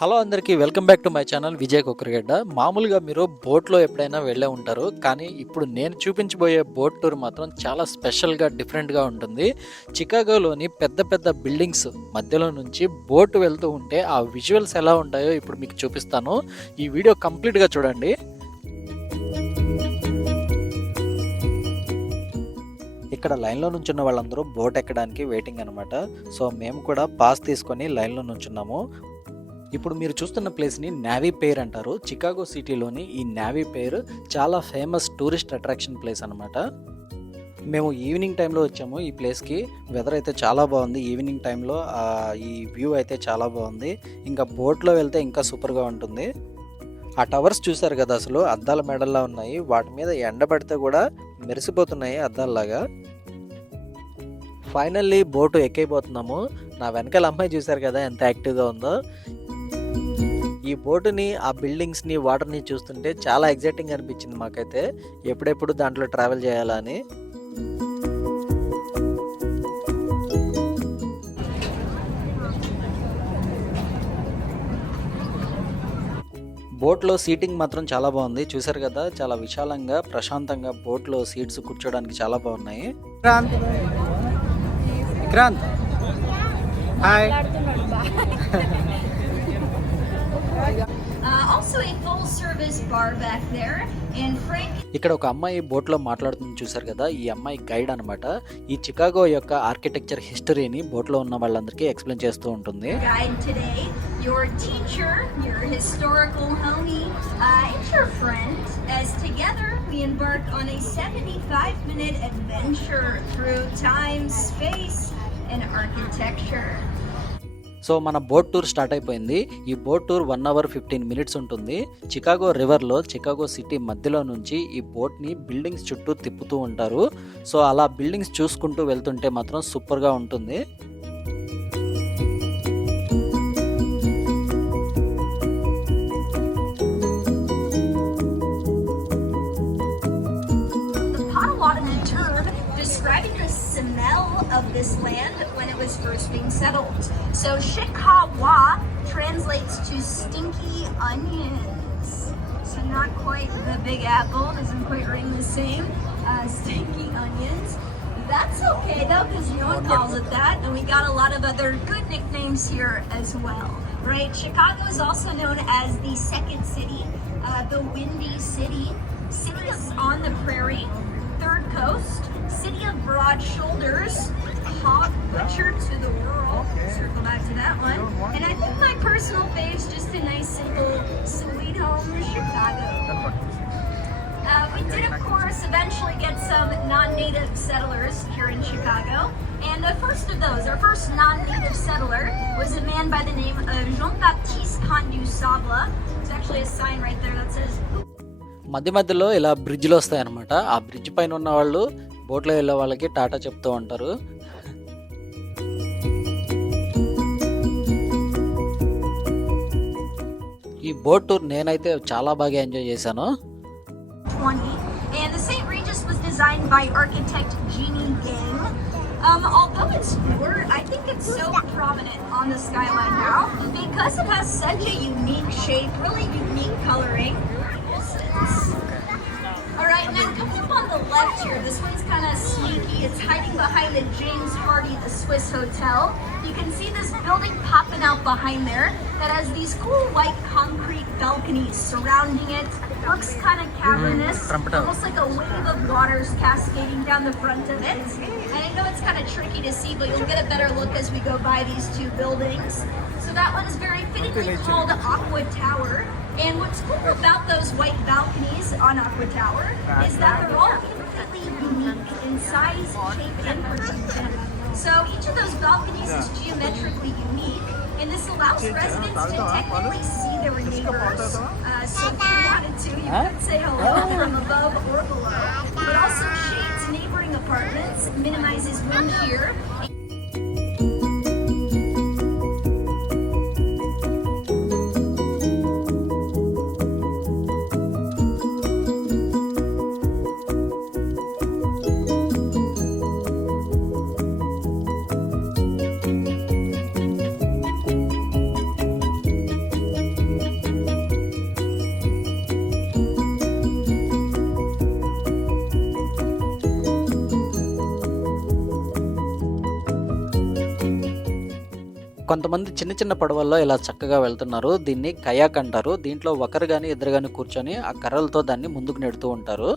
Hello అందరికీ welcome back to my channel Vijay Kokkaragadda. మామూలుగా మీరు బోట్లో ఎప్పుడైనా వెళ్ళే ఉంటారు, కానీ ఇప్పుడు నేను చూపించబోయే బోట్ టూర్ మాత్రం చాలా స్పెషల్గా డిఫరెంట్గా ఉంటుంది. చికాగోలోని పెద్ద పెద్ద బిల్డింగ్స్ మధ్యలో నుంచి బోట్ వెళ్తూ ఉంటే ఆ విజువల్స్ ఎలా ఉంటాయో ఇప్పుడు మీకు చూపిస్తాను. ఈ వీడియో కంప్లీట్గా చూడండి. ఇక్కడ లైన్లో నుంచున్న వాళ్ళందరూ బోట్ ఎక్కడానికి వెయిటింగ్ అనమాట. సో మేము కూడా పాస్ తీసుకొని లైన్లో నుంచున్నాము. ఇప్పుడు మీరు చూస్తున్న ప్లేస్ని నేవీ పెయిర్ అంటారు. చికాగో సిటీలోని ఈ నేవీ పెయిర్ చాలా ఫేమస్ టూరిస్ట్ అట్రాక్షన్ ప్లేస్ అనమాట. మేము ఈవినింగ్ టైంలో వచ్చాము ఈ ప్లేస్కి. వెదర్ అయితే చాలా బాగుంది. ఈవినింగ్ టైంలో ఈ వ్యూ అయితే చాలా బాగుంది. ఇంకా బోట్లో వెళ్తే ఇంకా సూపర్గా ఉంటుంది. ఆ టవర్స్ చూసారు కదా, అసలు అద్దాల మెడల్లా ఉన్నాయి. వాటి మీద ఎండ పడితే కూడా మెరిసిపోతున్నాయి అద్దాల్లాగా. Finally boat ఎక్కైపోతున్నాము. నా వెనకాల అమ్మాయి చూసారు కదా ఎంత యాక్టివ్గా ఉందో. ఈ బోటుని, ఆ బిల్డింగ్స్ని, వాటర్ని చూస్తుంటే చాలా ఎగ్జైటింగ్ అనిపించింది మాకైతే. ఎప్పుడెప్పుడు దాంట్లో ట్రావెల్ చేయాలా అని. బోట్లో సీటింగ్ మాత్రం చాలా బాగుంది. చూసారు కదా, చాలా విశాలంగా ప్రశాంతంగా బోట్లో సీట్స్ కూర్చోడానికి చాలా బాగున్నాయి. హాయ్. ఇక్కడ ఒక అమ్మాయి బోట్లో మాట్లాడుతుంది చూసారు కదా, ఈ అమ్మాయి గైడ్ అనమాట. ఈ చికాగో యొక్క ఆర్కిటెక్చర్ హిస్టరీని బోట్లో ఉన్న వాళ్ళందరికీ ఎక్స్ప్లెయిన్ చేస్తూ ఉంటుంది. Your teacher, your historical homie, and your friend, as together we embark on a 75-minute adventure through time, space, and architecture. So మన బోట్ టూర్ స్టార్ట్ అయిపోయింది. ఈ బోట్ టూర్ 1 hour 15 minutes ఉంటుంది. Chicago రివర్లో Chicago city మధ్యలో నుంచి ఈ బోట్ని buildings చుట్టూ తిప్పుతూ ఉంటారు. సో అలా బిల్డింగ్స్ చూసుకుంటూ వెళ్తుంటే మాత్రం సూపర్గా ఉంటుంది. Of this land when it was first being settled. So Chicago translates to stinky onions. So not quite the Big Apple, doesn't quite ring the same. Stinky onions. That's okay though, because no one calls it that, and we got a lot of other good nicknames here as well, right? Chicago is also known as the second city, the Windy City, city on the prairie, third coast, city of broad shoulders, hot butcher to the world. Circle back to that one. And I think my personal fave is just a nice simple sweet home Chicago. We did of course eventually get some non-native settlers here in Chicago. And the first of those, our first non-native settler, was a man by the name of Jean-Baptiste Condu Sabla. There's actually a sign right there that says మధ్య మధ్యలో ఇలా బ్రిడ్జ్లు వస్తాయన్నమాట. ఆ bridge పైన ఉన్న వాళ్ళు బోట్లో వెళ్ళే వాళ్ళకి టాటా చెప్తూ ఉంటారు. ఈ బోట్ టూర్ నేనైతే చాలా బాగా ఎంజాయ్ చేశాను. And the St. Regis was designed by architect Jeannie Gang. Although it's newer, I think it's so prominent on the skyline now because it has such a unique shape, really unique coloring. Alright, and then coming up on the left here, this one's kind of sneaky. It's hiding behind the James Hardy, the Swiss Hotel. You can see this building popping out behind there that has these cool white concrete balconies surrounding it. Looks kind of cavernous, almost like a wave of waters cascading down the front of it. And I know it's kind of tricky to see, but you'll get a better look as we go by these two buildings. So that one is very fittingly called Aqua Tower. And what's cool about those white balconies on Aqua Tower is that they're all completely unique in size, shape, and proportion. So each of those balconies is geometrically unique, and this allows residents to technically see their neighbors. So if you wanted to, you could say hello from above or below, but also shades neighboring apartments, minimizes wind shear. కొంతమంది చిన్న చిన్న పడవల్లో ఇలా చక్కగా వెళ్తున్నారు. దీన్ని కయాక్ అంటారు. దీంట్లో ఒకరు గాని ఇద్దరు గాని కూర్చొని ఆ కర్రలతో దాన్ని ముందుకు నెడుతూ ఉంటారు.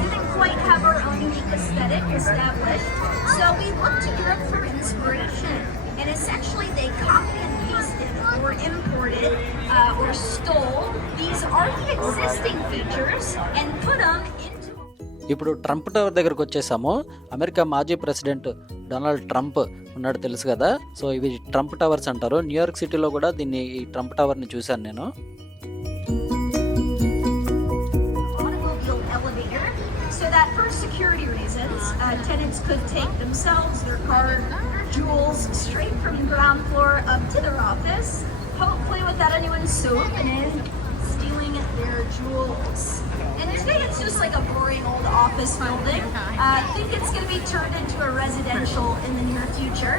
Didn't quite have our own unique aesthetic established, so we looked to Europe for inspiration. And essentially, they copied and pasted or imported or stole these already existing features and put them into. ఇప్పుడు Trump tower దగ్గరకు వచ్చేసాము. America మాజీ president Donald Trump ఉన్నాడు తెలుసు కదా. So ఇవి Trump towers అంటారు. New York సిటీలో కూడా దీన్ని ఈ ట్రంప్ టవర్ని చూశాను నేను. So that for security reasons, tenants could take themselves, their car, jewels straight from the ground floor up to their office, hopefully without anyone swooping in, stealing their jewels. And today it's just like a boring old office building. I think it's going to be turned into a residential in the near future.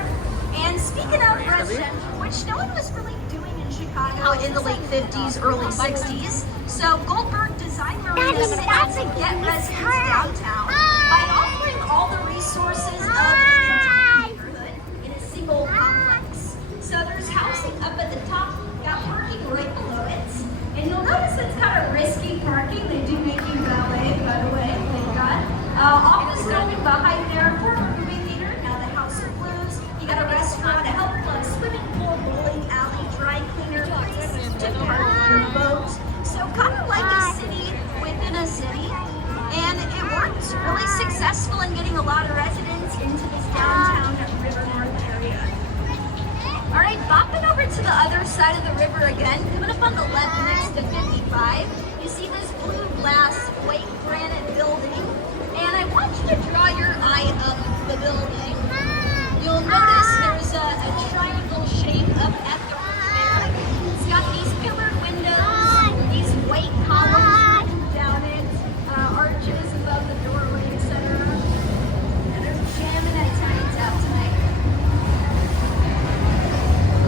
And speaking of residential, which no one was really doing in Chicago in the late 50s, early 60s, so Goldberg designed Marina City to get residents downtown by offering all the resources of the entire neighborhood in a single complex. So there's housing up at the top, got parking right below it. And you'll notice it's kind of risky parking. They do make you valet, by the way, thank God. Office building behind there, former movie theater, now the House of Blues. You got a restaurant, a health club, swimming pool, bowling alley, dry cleaner, places to park your boat. So kind of like a city within a city. And it worked really successful in getting a lot of residents into this downtown River North area. All right, bopping over to the other side of the river again, coming up on the left next to 55, you see this blue glass white granite building, and I want you to draw your eye up the building. You'll notice there's a triangle shape up at the roof there. It's got these pillared windows, these white columns down it, arches above the doorway, etc. And they're jamming at times out tonight.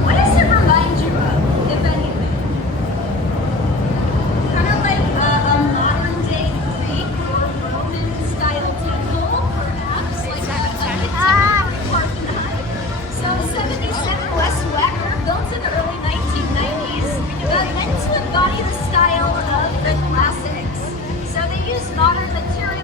What does it remind you of, if anything? Kind of like a modern day Greek or Roman style temple, perhaps, like a contemporary Parthenon. So 77 West Wacker, built in the early 1990s, meant to embody the style of the classics. So they used modern materials.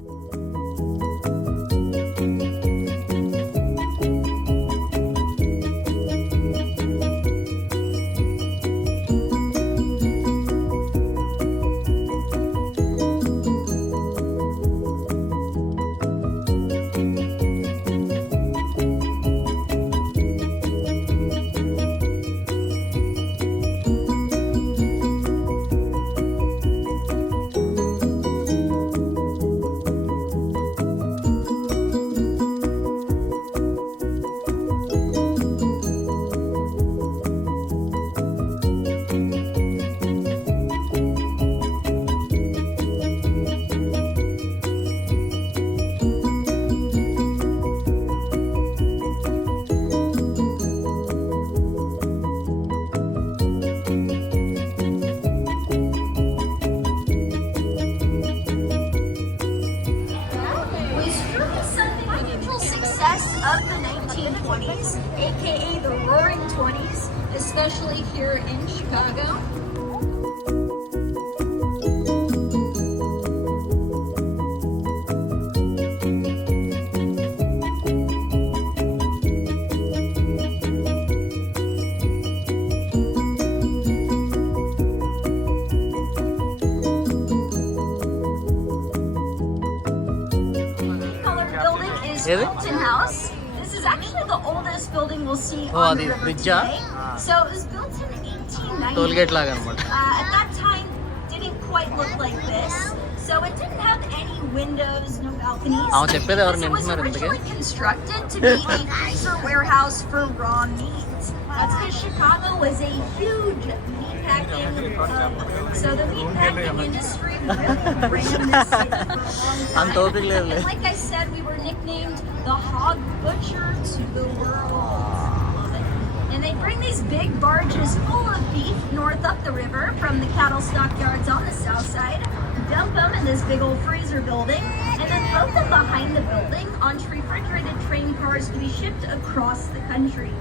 Of the 1920s, aka the Roaring 20s, especially here in Chicago. Colored building is Hilton House. This is actually the oldest building we'll see on the river today. So it was built in 1890. At that time, didn't quite look like this. So it didn't have any windows, no balconies. Because it was originally constructed to be a freezer warehouse for raw meat. That's because Chicago was a huge meatpacking hub. So the meatpacking industry really ran this city for a long time. And like I said, we were nicknamed the hog butcher to the world. And they bring these big barges full of beef north up the river from the cattle stockyards on the south side, dump them in this big old freezer building, and then load them behind the building onto refrigerated train cars to be shipped across the country.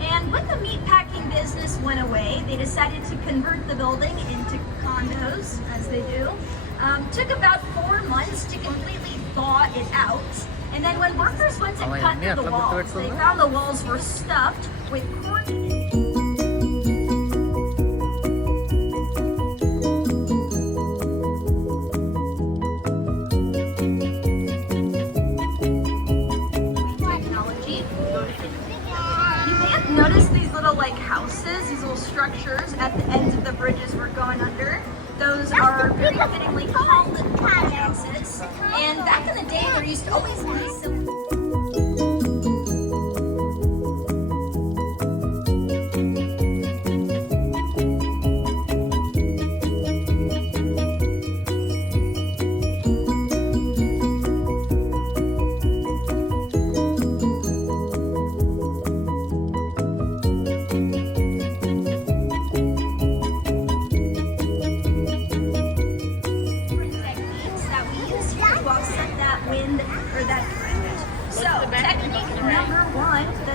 And when the meatpacking business went away, they decided to convert the building into condos, as they do. Took about 4 months to completely thaw it out. And then when workers went to cut through the walls, they found the walls were stuffed with corn. Notice these little like houses, these little structures at the ends of the bridges we're going under. Those are very fittingly called houses. And back in the day, there used to always be some.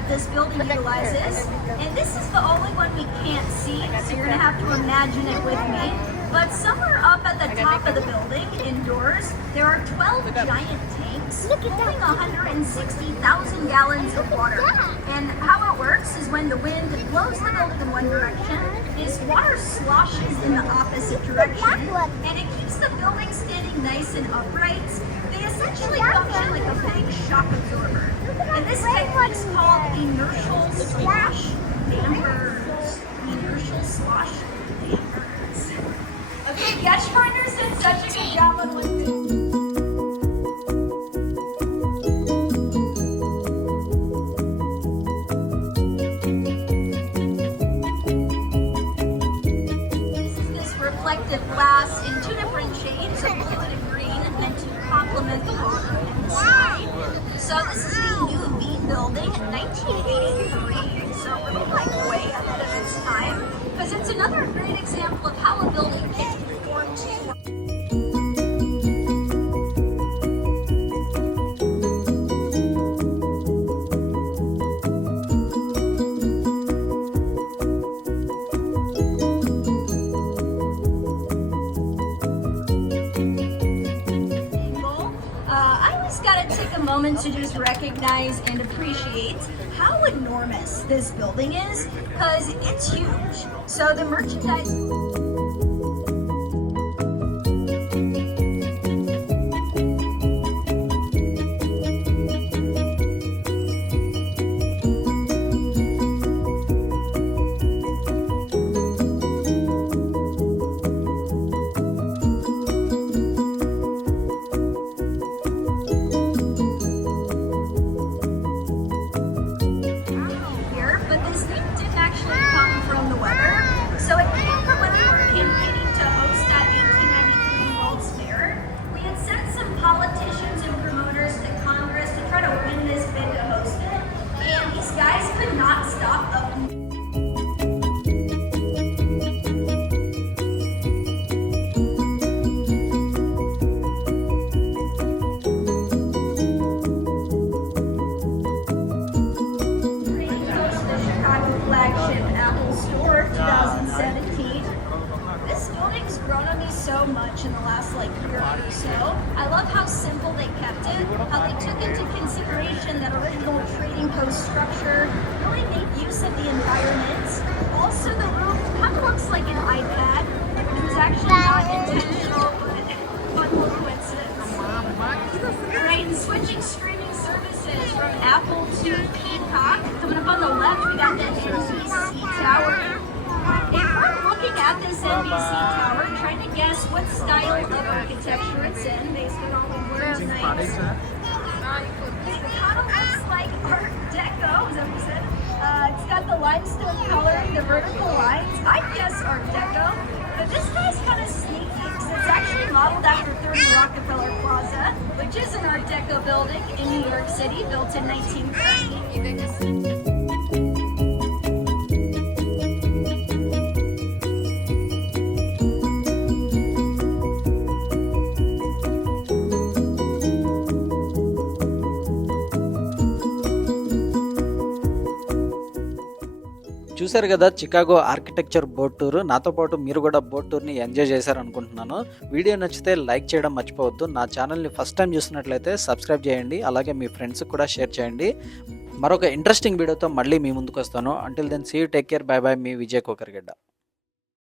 This building utilizes, and this is the only one we can't see, so you're gonna have to imagine it with me. But somewhere up at the top of the building, indoors, there are 12 giant tanks holding 160,000 gallons of water. And how it works is when the wind blows the building in one direction, this water sloshes in the opposite direction, and it keeps the building standing nice and upright. They essentially function like a big shock absorber. And this technique is called inertial slosh dampers. Inertial slosh dampers. Okay, guest finders did such a good job on one thing. This is this reflective glass in 2 different shades of blue and green, meant to complement the water in the sky. So this is the UV building, 1983. So we're like way ahead of its time, because it's another great example of how a building can conform to. Moment to just recognize and appreciate how enormous this building is, because it's huge. So the merchandise. So much in the last year or so. I love how simple they kept it, how they took into consideration that original trading post structure, really made use of the environment. Also the roof kind of looks like an iPad, which was actually not intentional, but fun little coincidence. Alright, and switching streaming services from Apple to Peacock. Coming up on the left, we got the NBC Tower. If we're looking at this NBC tower, trying to guess what style of architecture it's in, based on all the words names. It kind of looks like Art Deco, is that what you said? It's got the limestone coloring, the vertical lines. I'd guess Art Deco, but this guy's kind of sneaky, because it's actually modeled after 30 Rockefeller Plaza, which is an Art Deco building in New York City, built in 1930. చూశారు కదా Chicago architecture boat tour. నాతో పాటు మీరు కూడా boat టూర్ని enjoy చేశారనుకుంటున్నాను. Video నచ్చితే like చేయడం మర్చిపోవద్దు. నా ఛానల్ని ఫస్ట్ టైం చూసినట్లయితే సబ్స్క్రైబ్ చేయండి. అలాగే మీ ఫ్రెండ్స్కి కూడా షేర్ చేయండి. మరొక ఇంట్రెస్టింగ్ వీడియోతో మళ్ళీ మీ ముందుకు వస్తాను. Until then see you, take care, bye bye. మీ విజయ్ కోకరగడ్డ.